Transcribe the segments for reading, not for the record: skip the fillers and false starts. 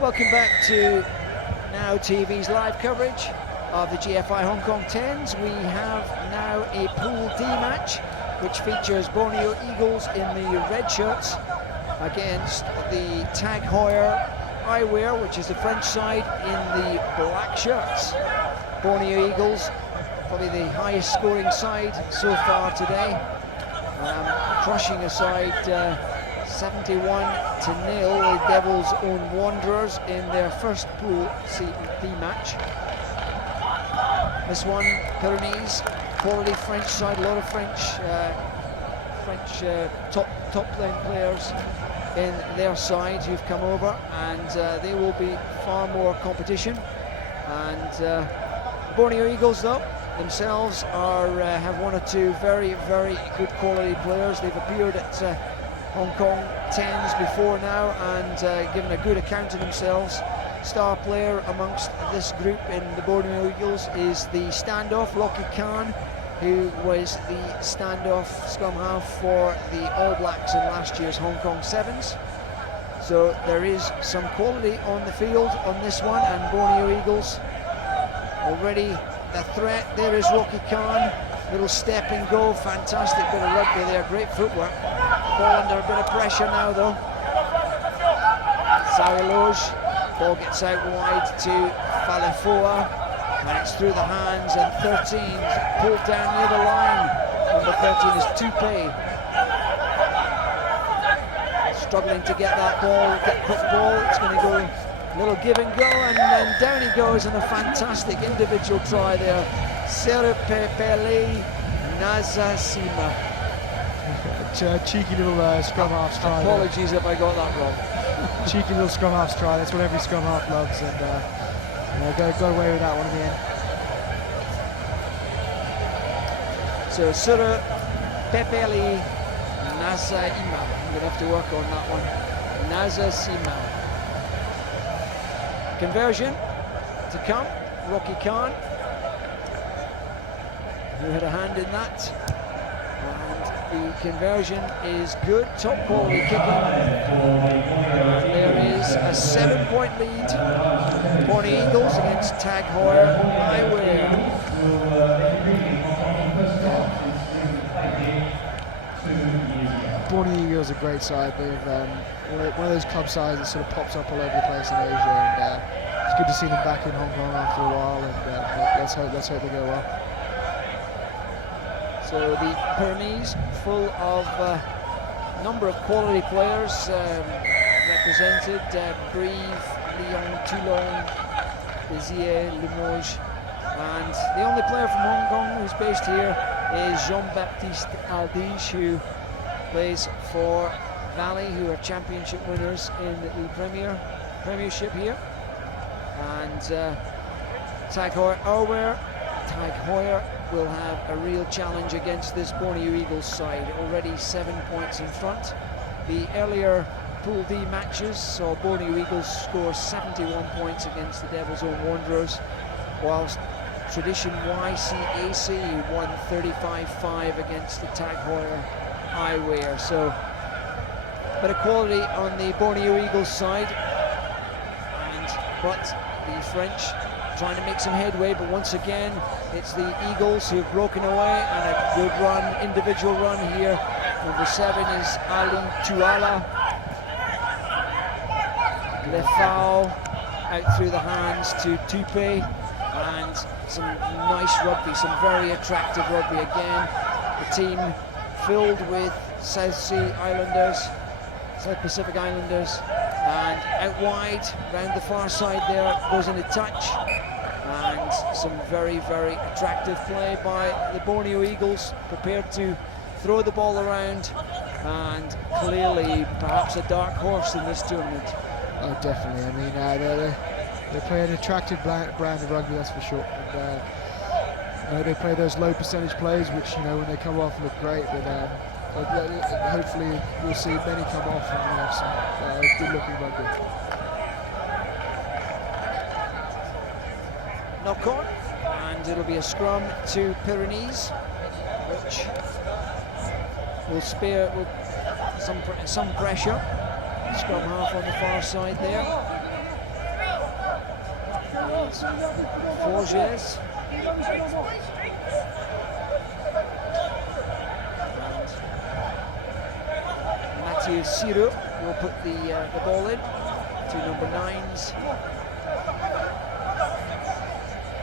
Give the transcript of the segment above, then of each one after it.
Welcome back to Now TV's live coverage of the GFI Hong Kong 10s. We have now a Pool D match which features Borneo Eagles in the red shirts against the Heuer Eyewear, which is the French side, in the black shirts. Borneo Eagles, probably the highest scoring side so far today, crushing a side 71-0, the Devils' own Wanderers, in their first Pool D match. This one, Pyrenees, quality French side, a lot of French top line players in their side who've come over, and they will be far more competition. And the Borneo Eagles, though, themselves have one or two very good quality players. They've appeared at Hong Kong 10s before now and given a good account of themselves. Star player amongst this group in the Borneo Eagles is the standoff, Rocky Khan, who was the standoff scrum half for the All Blacks in last year's Hong Kong Sevens. So there is some quality on the field on this one, and Borneo Eagles already the threat. There is Rocky Khan, little step and go, fantastic bit of rugby there, great footwork. Ball under a bit of pressure now though. Sariloj, ball gets out wide to Falafoa, and it's through the hands, and 13 pulled down near the line. Number 13 is Tupe. Struggling to get that ball, get quick ball, it's going to go a little give and go, and then down he goes in a fantastic individual try there. Serpepele Nazasima. Cheeky little scrum half try. Apologies if I got that wrong. Cheeky little scrum half try. That's what every scrum half loves, and got away with that one in the end. So Sura Pepeli Nasaima. I'm going to have to work on that one. Nazasima. Conversion to come. Rocky Khan, who had a hand in that. And the conversion is good, top quality kicking. And there is a 7-point lead. Borneo Eagles against Heuer Eyewear. Borneo Eagles are a great side. They've one of those club sides that sort of pops up all over the place in Asia, and it's good to see them back in Hong Kong after a while. And let's hope they go well. So the Pyrenees, full of a number of quality players represented: Brive, Lyon, Toulon, Béziers, Limoges, and the only player from Hong Kong who's based here is Jean-Baptiste Aldige, who plays for Valley, who are championship winners in the Premiership here. And Heuer Eyewear will have a real challenge against this Borneo Eagles side, already 7 points in front. The earlier Pool D matches saw Borneo Eagles score 71 points against the Devils' own Wanderers, whilst Tradition YCAC won 35-5 against the Heuer Eyewear. So a bit of quality on the Borneo Eagles side, but the French trying to make some headway. But once again, it's the Eagles who have broken away, and a good run, individual run here. Number 7 is Ali Tuala. Lefau out through the hands to Tupe, and some nice rugby, some very attractive rugby again. The team filled with South Pacific Islanders, and out wide, round the far side there, goes into touch, and some very attractive play by the Borneo Eagles, prepared to throw the ball around, and clearly perhaps a dark horse in this tournament. Oh, definitely. I mean, they play an attractive brand of rugby, that's for sure. And they play those low percentage plays, which when they come off look great, but hopefully we'll see many come off and have some good looking rugby. Knock on, and it'll be a scrum to Pyrenees, which will spare some pressure. Scrum half on the far side there. was Forges. Mathieu Siro will put the ball in. 2 number 9s.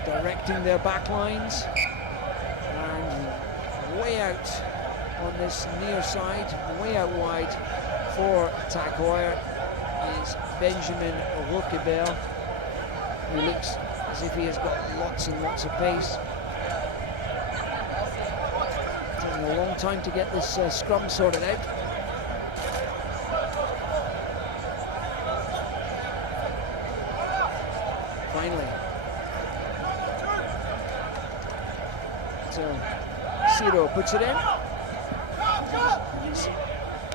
Directing their back lines. And way out on this near side, way out wide for TAG Heuer is Benjamin Roquebert, who looks as if he has got lots and lots of pace. Taking a long time to get this scrum sorted out. Finally. So Siro puts it in.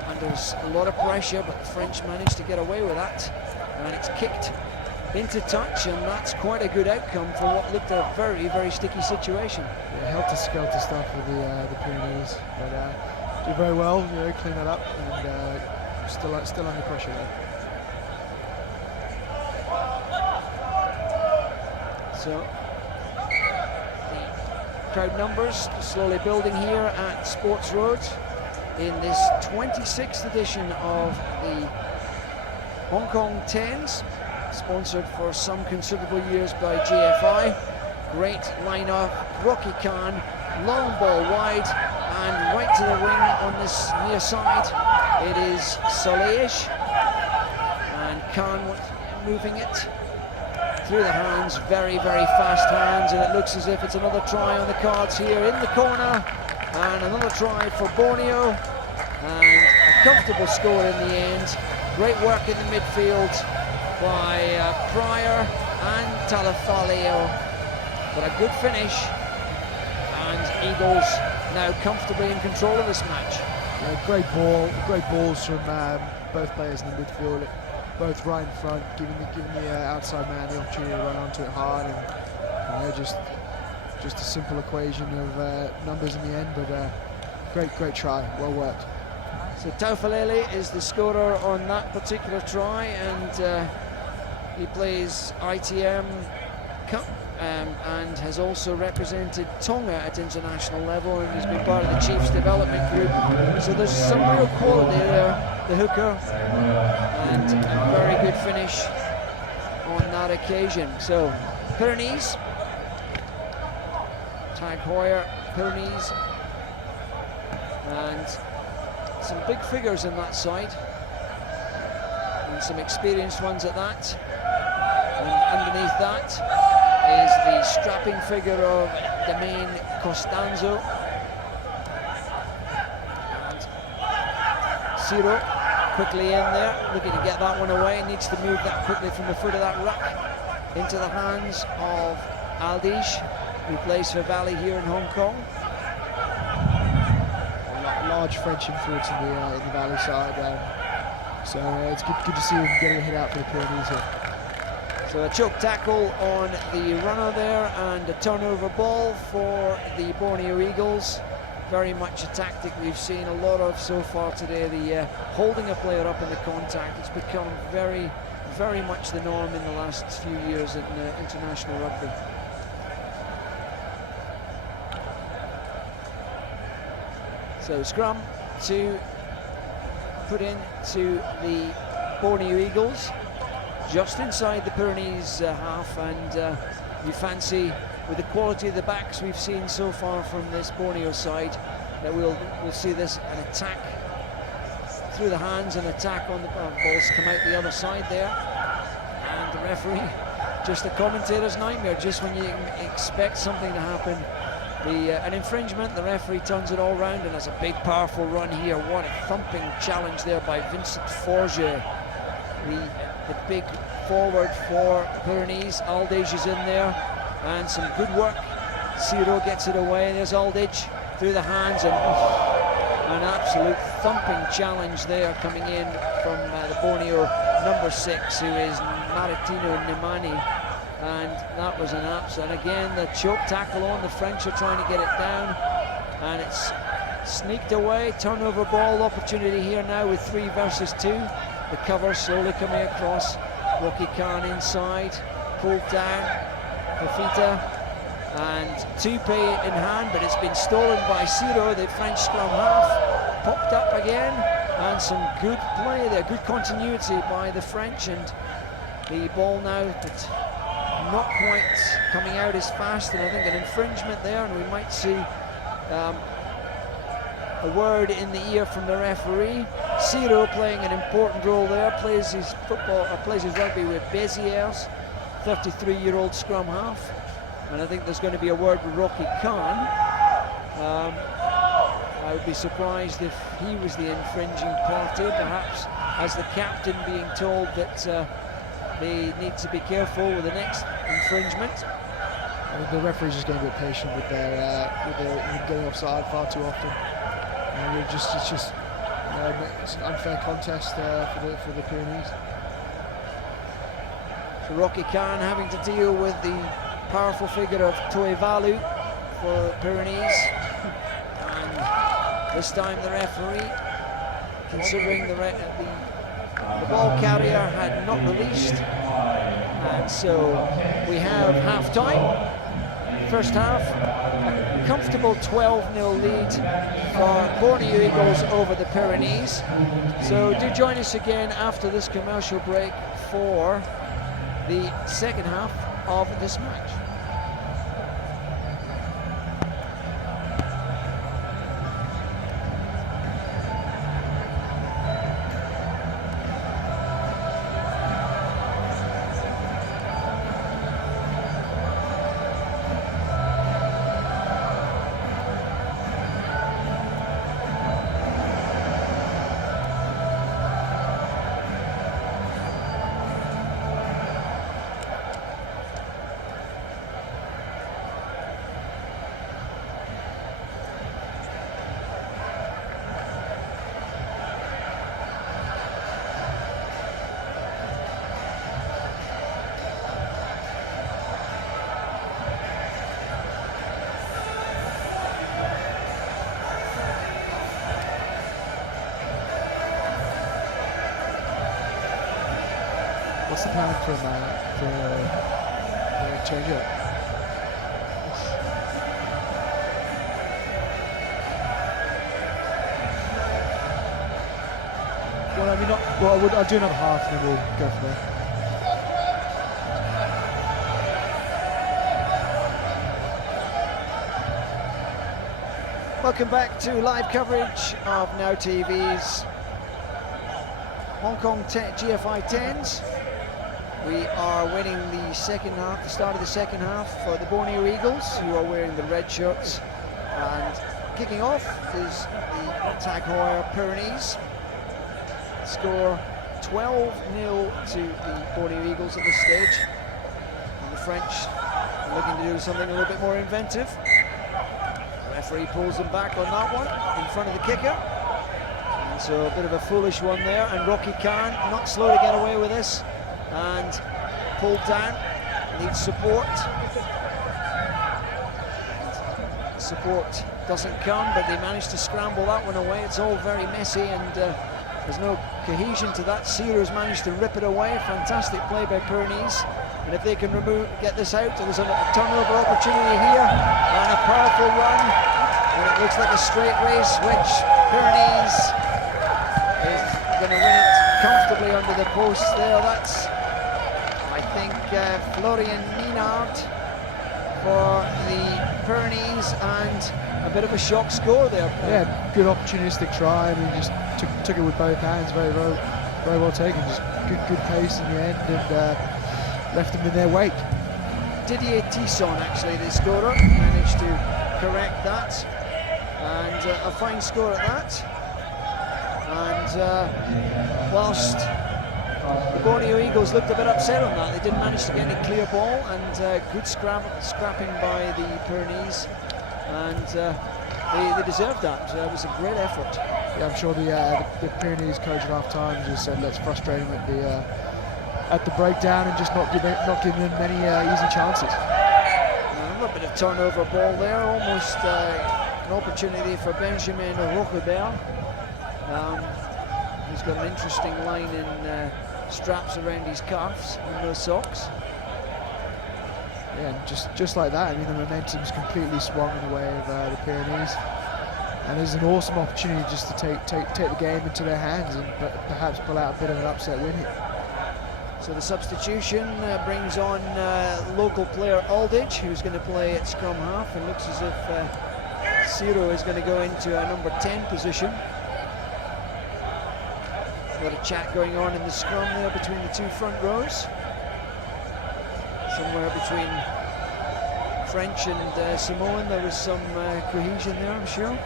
Under a lot of pressure, but the French managed to get away with that. And it's kicked into touch, and that's quite a good outcome for what looked a very, very sticky situation. Yeah, helter-skelter stuff with the Pyrenees, but did very well, you know, clean that up, and still under pressure there. So the crowd numbers slowly building here at Sports Road in this 26th edition of the Hong Kong Tens, sponsored for some considerable years by GFI. Great line-up, Rocky Khan, long ball wide, and right to the wing on this near side. It is Saleh, and Khan moving it through the hands, very, very fast hands, and it looks as if it's another try on the cards here in the corner, and another try for Borneo, and a comfortable score in the end. Great work in the midfield by Pryor and Talafaleo, but a good finish, and Eagles now comfortably in control of this match. Yeah, great balls from both players in the midfield, both right in front, giving the outside man the opportunity to run onto it hard, and you know, just a simple equation of numbers in the end, but great try, well worked. So Taufalele is the scorer on that particular try, and he plays ITM Cup and has also represented Tonga at international level, and he's been part of the Chiefs development group. So there's some real quality there, the hooker, and a very good finish on that occasion. So Pyrenees, TAG Heuer Pyrenees, and some big figures in that side, and some experienced ones at that. And underneath that is the strapping figure of Domain Costanzo. And Siro quickly in there, looking to get that one away, needs to move that quickly from the foot of that ruck into the hands of Aldish, who plays for Valley here in Hong Kong. Large French influence in the Valley side, so it's good to see him getting a hit out for the Pyrenees here. So a choke tackle on the runner there, and a turnover ball for the Borneo Eagles. Very much a tactic we've seen a lot of so far today. The holding a player up in the contact, it's become very, very much the norm in the last few years in international rugby. So scrum to put in to the Borneo Eagles, just inside the Pyrenees half, and you fancy, with the quality of the backs we've seen so far from this Borneo side, that we'll see this an attack through the hands, and attack on the balls come out the other side there, and the referee, just a commentator's nightmare. Just when you expect something to happen, an infringement, the referee turns it all round, and has a big powerful run here. What a thumping challenge there by Vincent Forger, the big forward for Pyrenees. Aldage is in there, and some good work. Siro gets it away, there's Aldage through the hands, and an absolute thumping challenge there coming in from the Borneo number 6, who is Maritino Nimani. And that was an absolute, and again the choke tackle on, the French are trying to get it down, and it's sneaked away. Turnover ball opportunity here now with 3 versus 2. The cover slowly coming across. Rocky Khan inside, pulled down, Profita and Tupe in hand, but it's been stolen by Siro, the French scrum half. Popped up again, and some good play there, good continuity by the French, and the ball now, but not quite coming out as fast, and I think an infringement there, and we might see a word in the ear from the referee. Siro playing an important role there, plays his football, or plays his rugby with Béziers, 33-year-old scrum half, and I think there's going to be a word with Rocky Khan. I would be surprised if he was the infringing party, perhaps as the captain being told that they need to be careful with the next infringement. I mean, the referee's just getting a bit patient with their getting offside far too often. It's just it's an unfair contest for the Pyrenees. So Rocky Khan having to deal with the powerful figure of Toevalu for Pyrenees, and this time the referee, considering the ball carrier had not released, and so we have half-time. First half, a comfortable 12-0 lead for Borneo Eagles over the Pyrenees. So do join us again after this commercial break for the second half of this match. What's the plan for change up? Well, I mean, I'll do another half and then we'll go from there. Welcome back to live coverage of Now TV's Hong Kong GFI 10s. We are winning the second half, the start of the second half for the Borneo Eagles, who are wearing the red shirts. And kicking off is the Heuer Pyrenees. Score 12-0 to the Borneo Eagles at this stage. And the French are looking to do something a little bit more inventive. The referee pulls them back on that one, in front of the kicker. And so a bit of a foolish one there. And Rocky Khan, not slow to get away with this. And pulled down, needs support. Support doesn't come, but they managed to scramble that one away. It's all very messy, and there's no cohesion to that. Sears managed to rip it away. Fantastic play by Pyrenees. And if they can get this out, there's a turnover opportunity here, and a powerful run. And it looks like a straight race, which Pyrenees is going to win it comfortably under the post there. That's, I think, Florian Minard for the Pyrenees, and a bit of a shock score there. Yeah, good opportunistic try. I mean, just took it with both hands, very well taken. Just good pace in the end, and left them in their wake. Didier Tisson, actually, the scorer, managed to correct that, and a fine score at that. And whilst the Borneo Eagles looked a bit upset on that, they didn't manage to get any clear ball, and good scrapping by the Pyrenees, and they deserved that. It was a great effort. Yeah, I'm sure the Pyrenees coach at half-time just said, let's frustrate them at the breakdown and just not giving them many easy chances. A bit of turnover ball there, almost an opportunity for Benjamin Rochebert. He's got an interesting line in straps around his calves and no socks. Yeah, and just like that, I mean, the momentum's completely swung in the way of the Pyrenees, and there's an awesome opportunity just to take the game into their hands and perhaps pull out a bit of an upset win here. So the substitution brings on local player Aldridge, who's going to play at scrum half, and looks as if Ciro is going to go into a number 10 position. A lot of chat going on in the scrum there between the two front rows. Somewhere between French and Samoan, there was some cohesion there, I'm sure.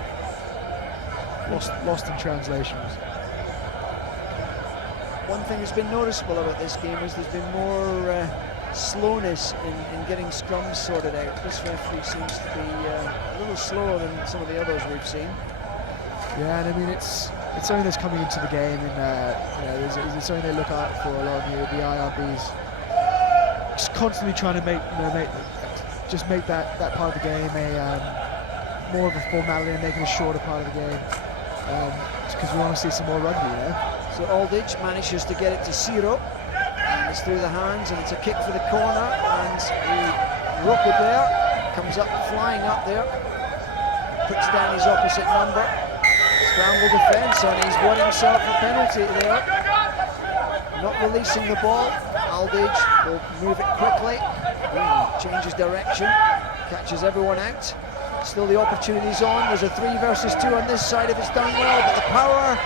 Lost in translations. One thing that's been noticeable about this game is there's been more slowness in getting scrums sorted out. This referee seems to be a little slower than some of the others we've seen. Yeah, and I mean it's something that's coming into the game, and it's something they look out for a lot. The IRBs just constantly trying to make that part of the game a more of a formality and make it a shorter part of the game, because we want to see some more rugby, you know. So Aldridge manages to get it to Ciro, and it's through the hands, and it's a kick for the corner, and the rookie there comes up, flying up there, puts down his opposite number, scramble defence, and he's won himself a penalty there. Not releasing the ball, Aldridge will move it quickly, changes direction, catches everyone out. Still the opportunity's on. There's a 3 versus 2 on this side if it's done well, but the power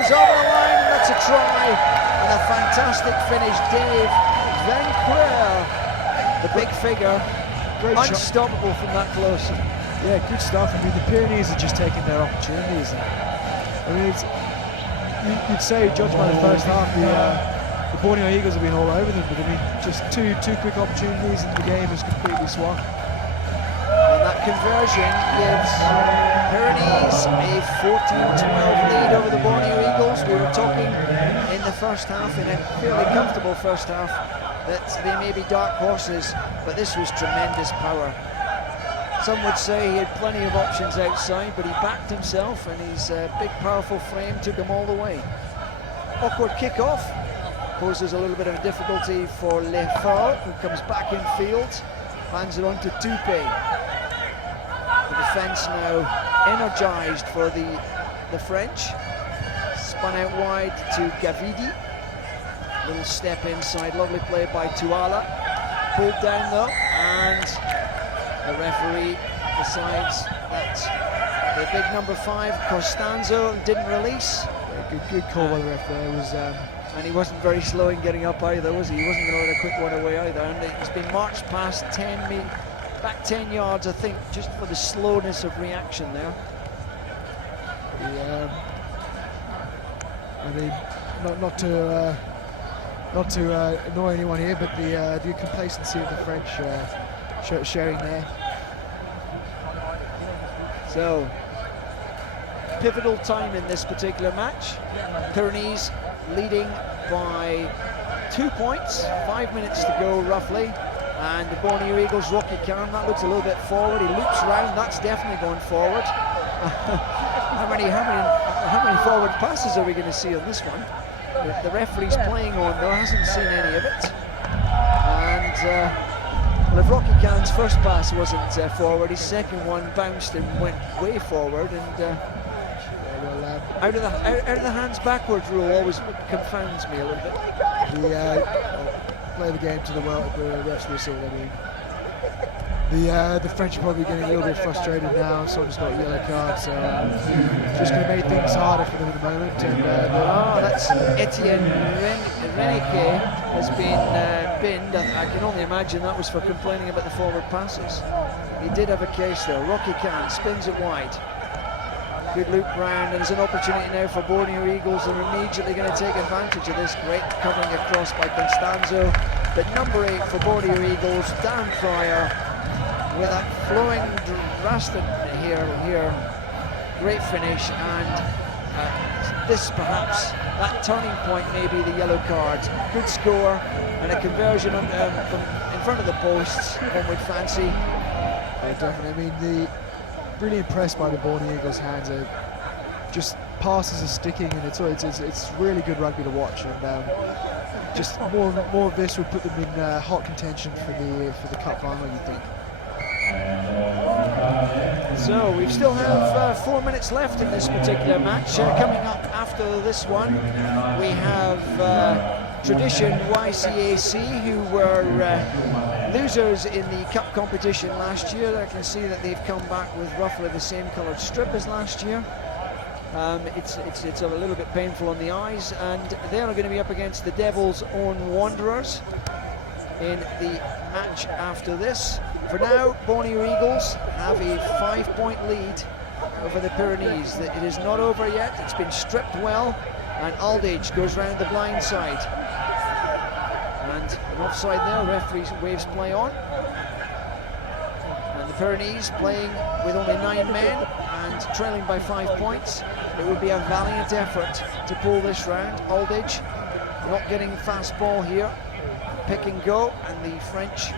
is over the line, and that's a try. And a fantastic finish. Dave Van Quer, the big figure, great unstoppable from that close. Yeah, good stuff. I mean, the Pyrenees are just taking their opportunities. And, I mean, you'd say, judged by the first half, the Borneo Eagles have been all over them, but I mean, just two quick opportunities and the game is completely swung. That conversion gives Pyrenees a 14-12 lead over the Borneo Eagles. We were talking in the first half, in a fairly comfortable first half, that they may be dark horses, but this was tremendous power. Some would say he had plenty of options outside, but he backed himself, and his big, powerful frame took him all the way. Awkward kickoff poses a little bit of difficulty for Lefort, who comes back in field, hands it on to Toupé. The defence now energised for the French. Spun out wide to Gavidi. Little step inside, lovely play by Tuala. Pulled down though, and the referee decides that the big number 5, Costanzo, didn't release. Good call by the ref there. And he wasn't very slow in getting up either, was he? He wasn't going to let a quick one away either. And he's been marched past back 10 yards, I think, just for the slowness of reaction there. I mean, not to annoy anyone here, but the complacency of the French showing there. So, pivotal time in this particular match. Pyrenees leading by 2 points, 5 minutes to go roughly. And the Borneo Eagles, Rocky Khan, that looks a little bit forward. He loops round, that's definitely going forward. How many forward passes are we going to see on this one? The referee's playing on though, hasn't seen any of it. And well, if Rocky Khan's first pass wasn't forward, his second one bounced and went way forward. And out of the hands backwards rule always confounds me a little bit. Play the game to the refs whistle. I mean, the French are probably getting a little bit frustrated now. Someone's got a yellow card, so just going to make things harder for them at the moment. And that's Etienne Reneke has been binned. I can only imagine that was for complaining about the forward passes. He did have a case though. Rocky Khan spins it wide. Good loop round, and there's an opportunity now for Borneo Eagles. They're immediately going to take advantage of this. Great covering across by Constanzo. But number 8 for Borneo Eagles, Dan Pryor, with a flowing Raston here. Great finish, and this perhaps, that turning point may be the yellow card. Good score, and a conversion from in front of the posts, one would fancy. Yeah, definitely. I mean, really impressed by the Borneo Eagles' hands. Just passes are sticking, and it's really good rugby to watch. And just more of this would put them in hot contention for the cup final, you think? So we still have 4 minutes left in this particular match. Coming up after this one, we have Tradition YCAC, who were losers in the cup competition last year. I can see that they've come back with roughly the same coloured strip as last year. It's a little bit painful on the eyes, and they're going to be up against the Devil's Own Wanderers in the match after this. For now, Borneo Eagles have a 5-point lead over the Pyrenees. It is not over yet. It's been stripped well, and Aldage goes round the blind side. And an offside there, referee waves play on. And the Pyrenees playing with only 9 men and trailing by 5 points. It would be a valiant effort to pull this round. Aldage not getting fast ball here. Pick and go, and the French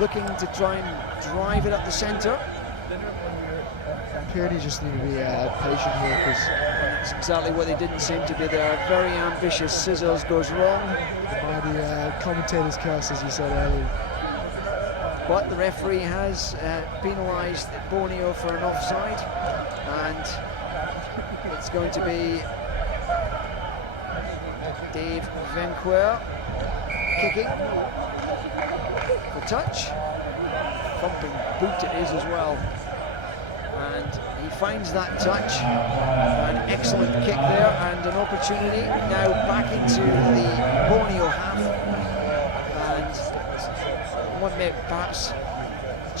looking to try and drive it up the centre. Pyrenees just need to be patient here, because that's exactly what they didn't seem to be. They're very ambitious. Scissors goes wrong. The mighty commentator's curse, as you said earlier. But the referee has penalised Borneo for an offside, and it's going to be Dave Vanquer kicking for touch. Thumping boot it is as well. And he finds that touch. An excellent kick there, and an opportunity now back into the Borneo half. And 1 minute perhaps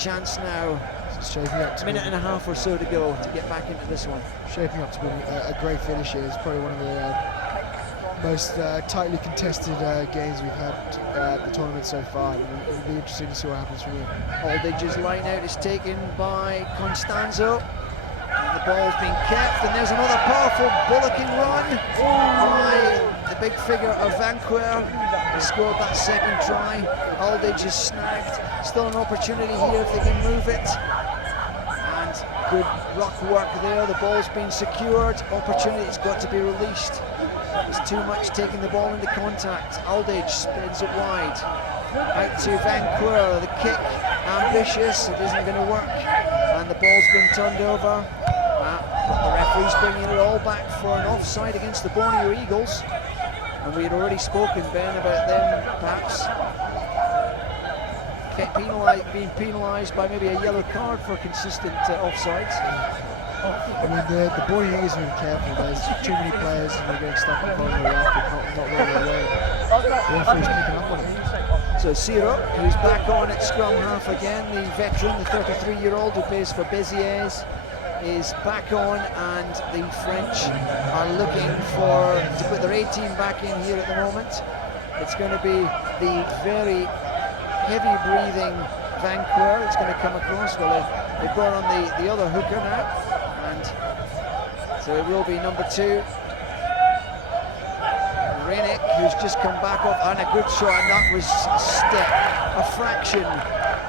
chance now. It's shaping up to a minute and a half or so to go to get back into this one. Shaping up to be a great finish here. It's probably one of the most tightly contested games we've had at the tournament so far. It'll be interesting to see what happens from here. Aldage's line out is taken by Constanzo. And the ball's being kept, and there's another powerful bullocking run by the big figure of Vanquer. He scored that second try. Aldage is snagged. Still an opportunity here if they can move it. And good ruck work there. The ball's been secured. Opportunity's got to be released. There's too much taking the ball into contact. Aldage spins it wide. Out to Vanquer. The kick, ambitious. It isn't going to work. And the ball's been turned over. The referee's bringing it all back for an offside against the Borneo Eagles. And we had already spoken, Ben, about them perhaps being penalised by maybe a yellow card for consistent offsides. I mean, the Borneo Eagles are careful. There's too many players and they're getting stuck in the ball of the rack and not really aware. The referee's picking up on it. So Siro, who's back on at scrum half again, the veteran, the 33-year-old who plays for Béziers, is back on, and the French are looking to put their A-team back in here at the moment. It's going to be the very heavy-breathing Vanquer that's going to come across. Well, they brought on the other hooker now, and so it will be number 2. Renick, who's just come back off, and a good shot, and that was a step, a fraction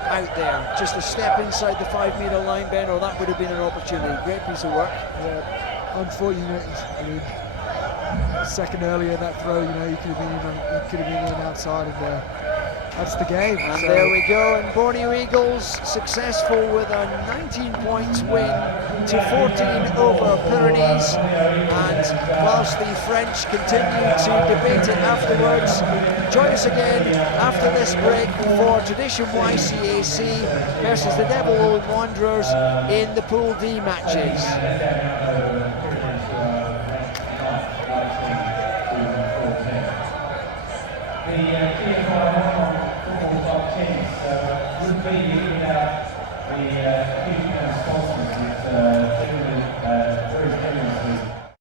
out there, just a step inside the 5-metre line, Ben, or that would have been an opportunity. Great piece of work. Yeah, unfortunate. I mean, a second earlier that throw, you know, you could have been in outside, and that's the game. And so there we go, and Borneo Eagles successful with a 19-point win to 14 over Pyrenees. And whilst the French continue to debate it afterwards, join us again after this break for Tradition YCAC versus the Devil Wanderers in the Pool D matches. The GFI football club teams will be the